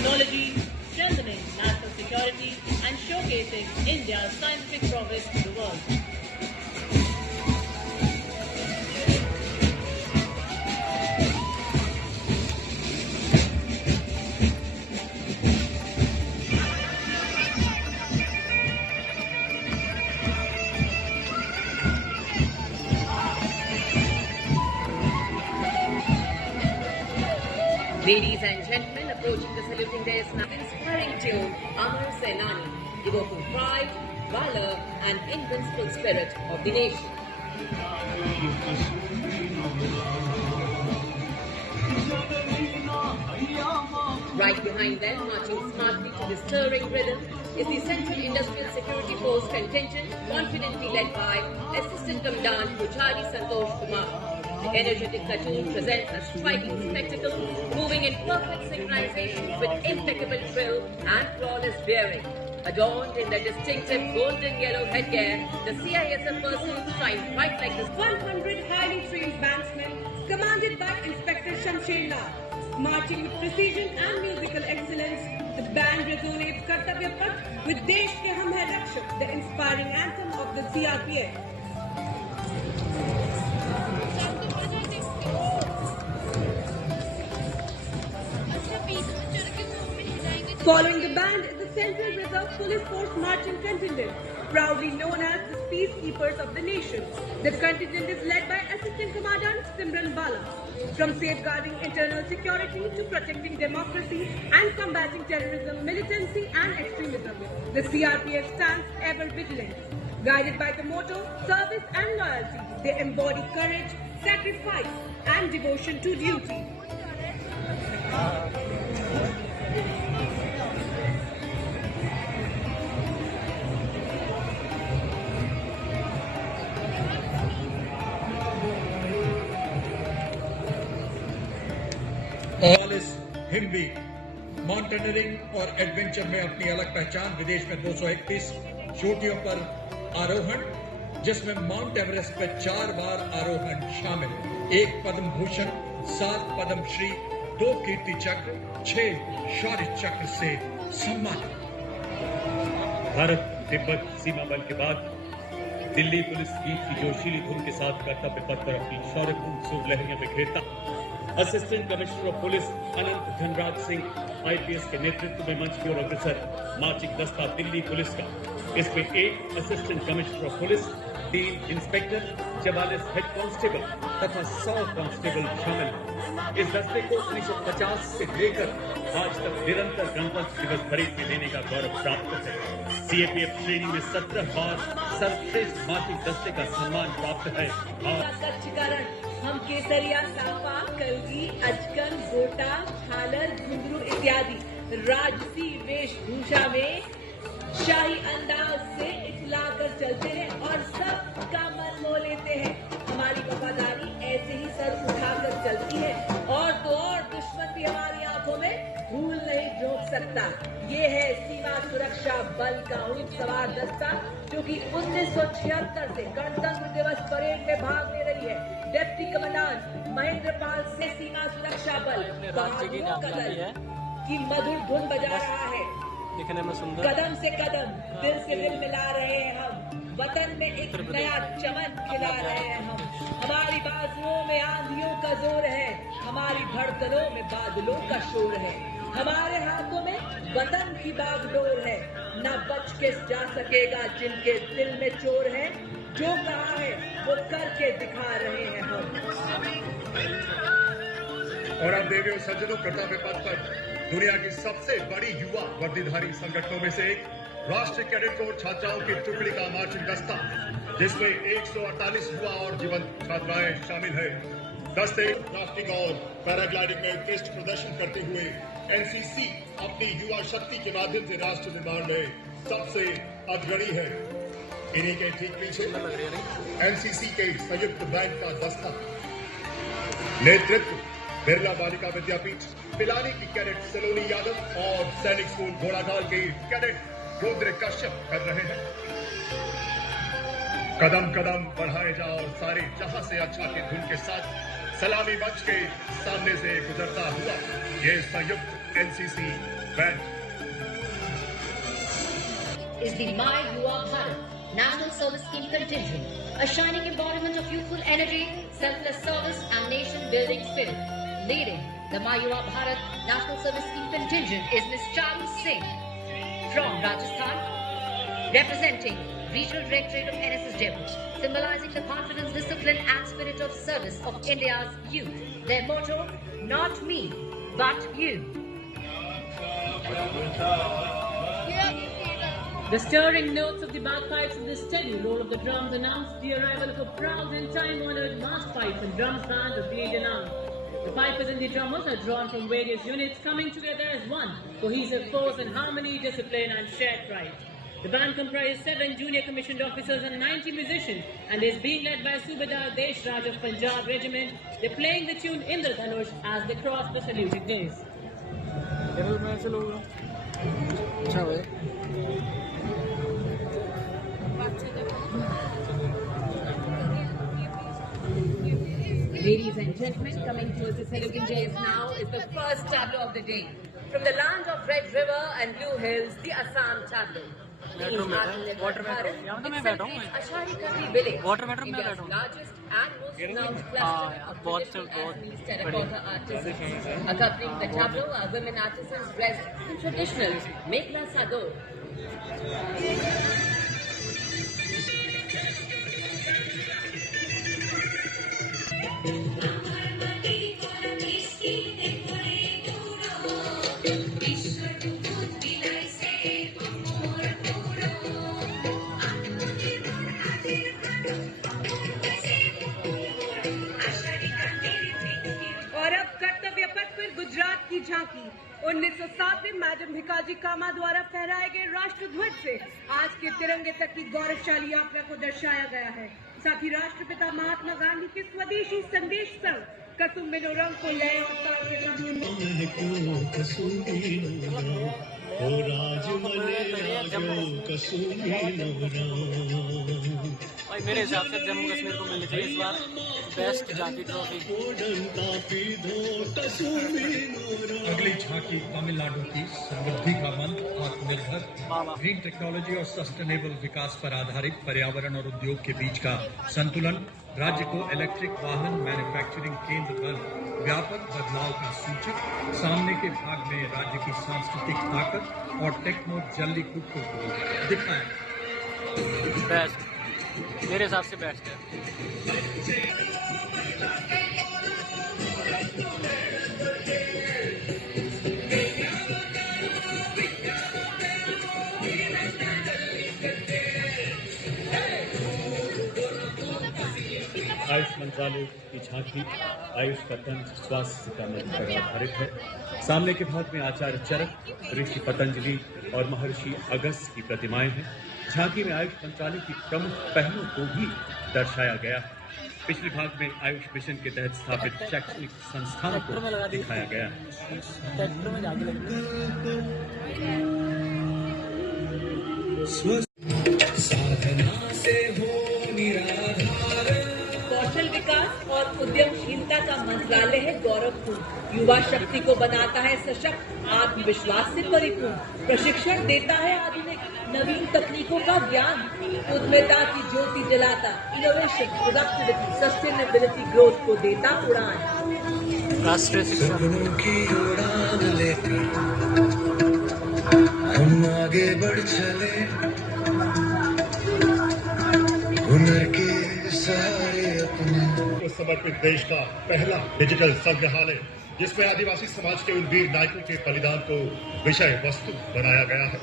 technology, strengthening national security and showcasing India's scientific progress to the world. Ladies and gentlemen, approaching the saluting dais now, inspiring tune Amar Sainani, evoking pride, valor and invincible spirit of the nation. Right behind them, marching smartly to the stirring rhythm, is the Central Industrial Security Force contingent, confidently led by Assistant Commandant Puchari Santosh Kumar. The energetic platoon presents a striking spectacle, moving in perfect synchronization with impeccable drill and flawless bearing. Adorned in their distinctive golden yellow headgear, the CISF personnel shine bright like the 100 highly trained bandsmen, commanded by Inspector Shamsher Lal. Marching with precision and musical excellence, the band resonates Kartavya Path with Desh Ke Hum Hai Rakshak, the inspiring anthem of the CRPF. Following the band is the Central Reserve Police Force marching contingent, proudly known as the Peacekeepers of the Nation. The contingent is led by Assistant Commandant Simran Bala. From safeguarding internal security to protecting democracy and combating terrorism, militancy and extremism, the CRPF stands ever vigilant. Guided by the motto, service and loyalty, they embody courage, sacrifice and devotion to duty. All इस Hindi mountaineering और adventure में अपनी अलग पहचान। विदेश में 231 चोटियों पर आरोहण, जिसमें माउंट एवरेस्ट पर 4 बार आरोहण शामिल, 1 पद्म भूषण, 7 पद्म श्री, 2 कीर्ति चक्र, 6 शौर्य चक्र से सम्मानित। भारत तिब्बत सीमा बल के बाद दिल्ली पुलिस गीत की जोशीली धुन के साथ कर्तव्य पथ पर अपनी शौर्यपूर्ण सुरलहरियां बिखेरता assistant commissioner of police Anant Dhanraj Singh IPS के नेतृत्व में मंच की ओर अग्रसर मार्चिंग दस्ता दिल्ली पुलिस का। इसमें 1 assistant commissioner of police, 3 inspector, 44 head constable तथा 100 कांस्टेबल शामिल हैं। इस दस्ते को 1950 से लेकर आज तक निरंतर गणतंत्र दिवस परेड में लेने का गौरव प्राप्त है। सीएपीएफ श्रेणी में 17 बार सर्वश्रेष्ठ मार्चिंग दस्ते का सम्मान प्राप्त है। हम केसरिया, साफा, कलगी, अचकन, गोटा, झालर, घुंघरू इत्यादि राजसी वेशभूषा में शाही अंदाज से इखलाकर चलते हैं और सबका मन मोह लेते हैं। हमारी वफादारी ऐसे ही सर उठाकर चलती है और तो और दुश्मन भी हमारी आंखों में धूल नहीं झोंक सकता। ये है सीमा सुरक्षा बल का ऊंट सवार दस्ता, जो कि 1976 से गणतंत्र दिवस परेड में भाग ले रही है। डिप्टी कमांडेंट महेंद्र पाल से सीमा सुरक्षा बल की मधुर धुन बजा रहा है। दिखने में सुंदर, कदम से कदम, दिल से दिल मिला रहे हैं हम, वतन में एक नया चमन खिला रहे हैं हम। हमारी बाजुओं में आंधियों का जोर है, हमारी धड़कनों में बादलों का शोर है। हमारे हाथों में वतन की बागडोर है, न बच के जा सकेगा जिनके दिल में चोर है। जो कहा है वो करके दिखा रहे हैं हम। और अब देवियों सज्जनों, कर्तव्य पथ पर दुनिया की सबसे बड़ी युवा वर्दीधारी संगठनों में से एक राष्ट्रीय कैडेट कोर छात्राओं की टुकड़ी का मार्चिंग दस्ता, जिसमें 148 युवा और जीवंत छात्राएं शामिल है। दस्ते राष्ट्रीय और पैराग्लाइडिंग में उत्कृष्ट प्रदर्शन करते हुए एनसीसी अपनी युवा शक्ति के माध्यम से राष्ट्र निर्माण में सबसे अग्रणी है। इन्हीं के ठीक पीछे एनसीसी के संयुक्त बैंक का दस्ता, नेतृत्व बिरला बालिका विद्यापीठ पिलानी की कैडेट सलोनी यादव और सैनिक स्कूल घोड़ाखाल की कैडेट रुद्र कश्यप कर रहे हैं। कदम कदम बढ़ाए जाओ और सारे जहां से अच्छा की धुन के साथ सलामी मंच के सामने से गुजरता हुआ ये संयुक्त NCC band is the My Yuva Bharat National Service Scheme contingent, a shining embodiment of youthful energy, selfless service and nation-building spirit. Leading the My Yuva Bharat National Service Scheme contingent is Ms. Charu Singh from Rajasthan, representing Regional Directorate of NSS Jaipur, symbolizing the confidence, discipline and spirit of service of India's youth. Their motto, not me, but you. The stirring notes of the bagpipes and the steady roll of the drums announced the arrival of a proud and time-honored mass pipes and drums band of the Indian Army. The pipers and the drummers are drawn from various units, coming together as one cohesive force in harmony, discipline and shared pride. The band comprises 7 junior commissioned officers and 90 musicians and is being led by Subedar Desh Raj of Punjab Regiment. They're playing the tune Indradhanush as they cross the saluted days. Ladies and gentlemen, coming towards the saluting days now is the first tableau of the day. From the land of Red River and Blue Hills, the Assam tableau. Water metro यहाँ तो मैं बैठा हूँ water metro में बैठा हूँ बहुत Accompanying the tableau are women artisans dressed in traditional Mekhla Sador. Gujarat की झांकी 1907 में मैडम भिकाजी कामा द्वारा फहराए गए राष्ट्र ध्वज से आज के तिरंगे तक की गौरवशाली यात्रा को दर्शाया गया है। साथ ही राष्ट्रपिता महात्मा गांधी के स्वदेशी संदेश संग कसुम मिनोरम को लय और ताल के भाई मेरे हिसाब से जम्मू कश्मीर को मिलनी चाहिए इस बार बेस्ट झांकी ट्रॉफी। अगली झांकी तमिलनाडु की समृद्धि का मंत्र आत्मनिर्भर, ग्रीन टेक्नोलॉजी और सस्टेनेबल विकास पर आधारित पर्यावरण और उद्योग के बीच का संतुलन, राज्य को इलेक्ट्रिक वाहन मैन्युफैक्चरिंग केंद्र बन व्यापक बदलाव का सूचक, सामने के भाग में राज्य की सांस्कृतिक ताकत और टेक्नो जल्ली कुट्टों को दिखाया। बेस्ट मेरे हिसाब से बेस्ट है। आयुष मंत्रालय की झांकी आयुष पतंज स्वास्थ्य का मंत्र पर आधारित है। सामने के भाग में आचार्य चरक, ऋषि पतंजलि और महर्षि अगस्त्य की प्रतिमाएं हैं। झांकी में आयुष मंत्रालय की प्रमुख पहलों को भी दर्शाया गया है। पिछले भाग में आयुष मिशन के तहत स्थापित शैक्षणिक संस्थानों को दिखाया गया है। कौशल विकास और उद्यमशीलता का मंत्रालय है गौरवपूर्ण। युवा शक्ति को बनाता है सशक्त, आत्मविश्वास से परिपूर्ण, प्रशिक्षण देता है आधुनिक नवीन तकनीकों का ज्ञान, उद्यमिता की ज्योति जलाता, इनोवेशन, प्रोडक्टिविटी, सस्टेनेबिलिटी, ग्रोथ को देता उड़ान। राष्ट्रीय शिक्षा की उड़ान लेकर हम आगे बढ़ चले, हुनर के सहारे अपने समर्पित देश का पहला डिजिटल संग्रहालय, जिसमें आदिवासी समाज के उन वीर नायकों के बलिदान को विषय वस्तु बनाया गया है।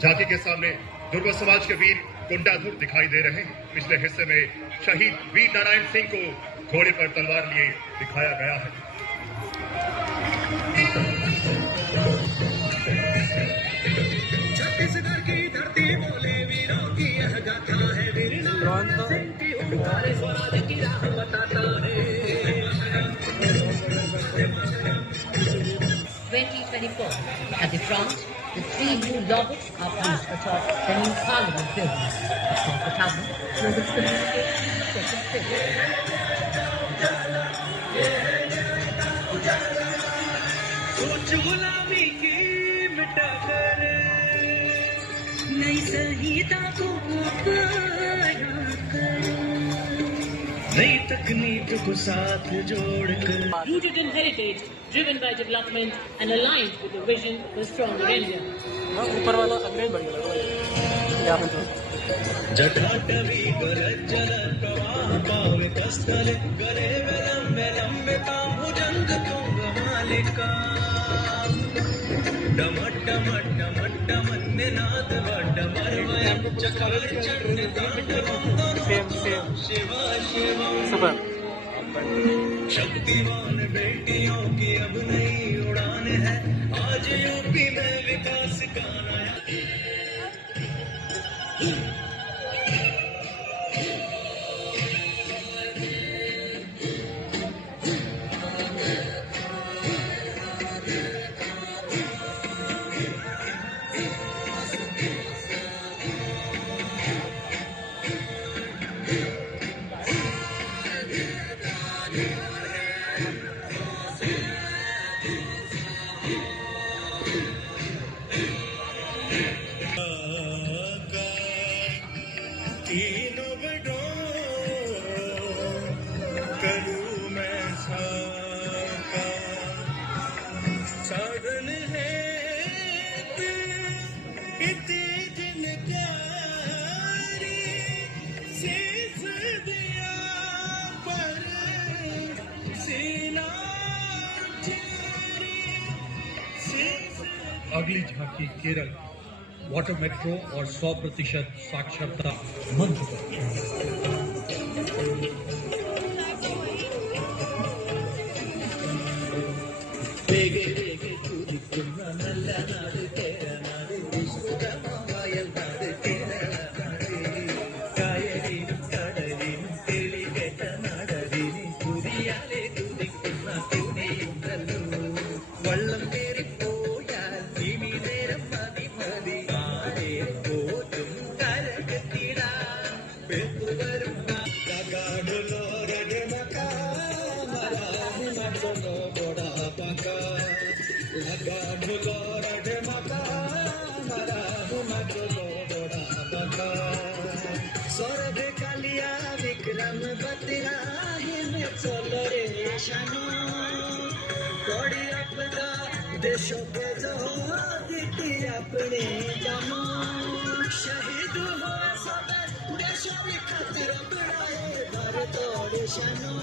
झांकी के सामने दुर्गा समाज के वीर गुंडाधुर दिखाई दे रहे हैं। पिछले हिस्से में शहीद वीर नारायण सिंह को घोड़े पर तलवार लिए दिखाया गया है। छत्तीसगढ़ की धरती बोले वीरों की यह गाथा है, वीर नारायण सिंह की हुंकार स्वराज की राह बताता है। 2024 at the front, the 3 new logos are placed atop the new Parliament buildings. Across the tableau, Global Communications Second Fifth. सोच गुलामी की मिट टकर नई संहिता को अपना कर नई तकनीक को साथ जोड़कर Rooted in heritage, driven by development, and aligned with the vision of a stronger India. ऊपर वाला अग्रेज बढ़िया लगा जटाटवी गरज्जल प्रवाह पावे कस्तले गले लंबे लंबे भुजंग तुंग मालिका डमट डमट डमट डमन निनाद वडमरवयं चकल चरण तांडवं सेम शिवा शिवा सुपर शक्तिवान बेटियों की अब नई उड़ान है आज यूपी में विकास का नया तीनों बड़ों करूँ मैं साकार साधन है इतने जिनकारी शीश दिया पर सीना अगली झांकी केरल वाटर मेट्रो और 100% साक्षरता मध्य प्रदेश। सौरभ कालिया विक्रम बतरा में चलो रे शानो कोड़ी अपना देशों पे जो दिखी अपने जानो शहीद हो सब देशों की खातिर बढ़ाए घर तोड़े शानो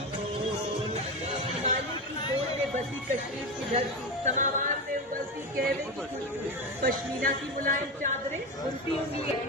माली की गोद में बसी कश्मीर की धरती, समावार में उबलती कहवे की खुशबू, पश्मीना की मुलायम चादरें, उनकी उंगलियां।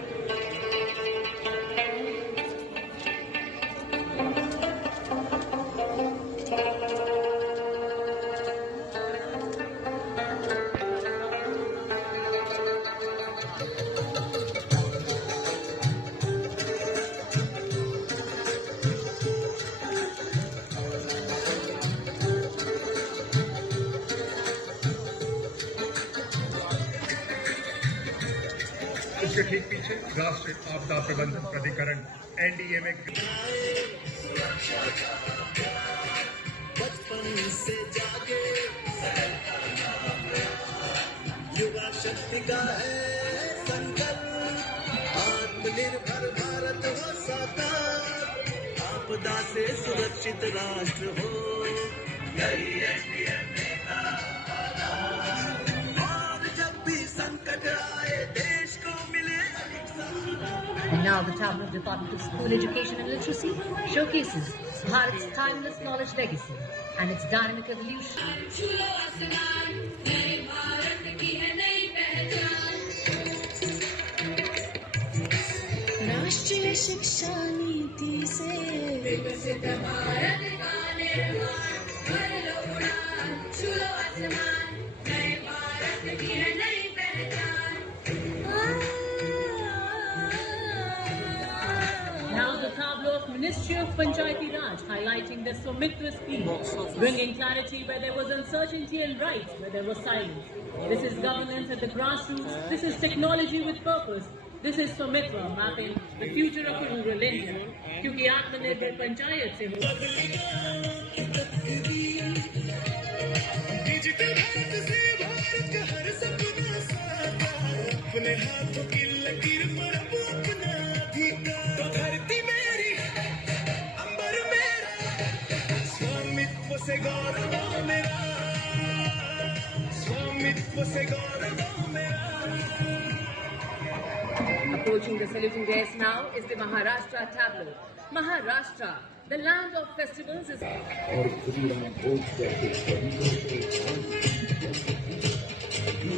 उसके ठीक पीछे राष्ट्रीय आपदा प्रबंधन प्राधिकरण एनडीएमए बचपन से जागे युवा शक्ति का है संकल्प आत्मनिर्भर भारत हो साकार आपदा से सुरक्षित राष्ट्र हो यही एनडीएमए का और जब भी संकट आए देश को मिले And now the Tamil Department of School Education and Literacy showcases Bharat's timeless knowledge legacy and its dynamic evolution. राष्ट्रीय शिक्षा नीति से विकसित भारत का निर्माण कर लो उड़ान, छूलो आसमान, नए भारत की है नई पहचान। Now the tableau of Ministry of Panchayati Raj highlighting the Sumitra scheme, bringing clarity where there was uncertainty and rights where there was silence. This is governance at the grassroots. This is technology with purpose. This is Sumitra mapping the future of a rural India. क्योंकि आत्मनिर्भर पंचायत से हो digital Bharat से भारत का हर सपना साकार से गौरव मेरा, स्वामित्व से गौरव मेरा. Approaching the saluting guests now is the Maharashtra tableau. Maharashtra, the land of festivals, is.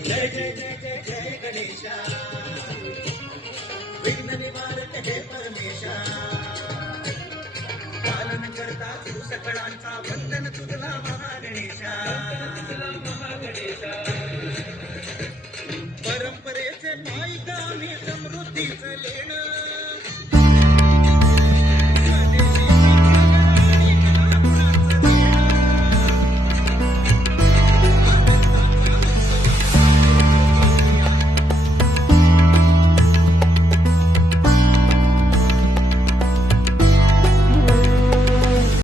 जय जय जय जय जय गणेशा, विघ्न निवारक हे परमेशा, पालन करता तू सकळांचा, वंदन तुझला महागणेशा.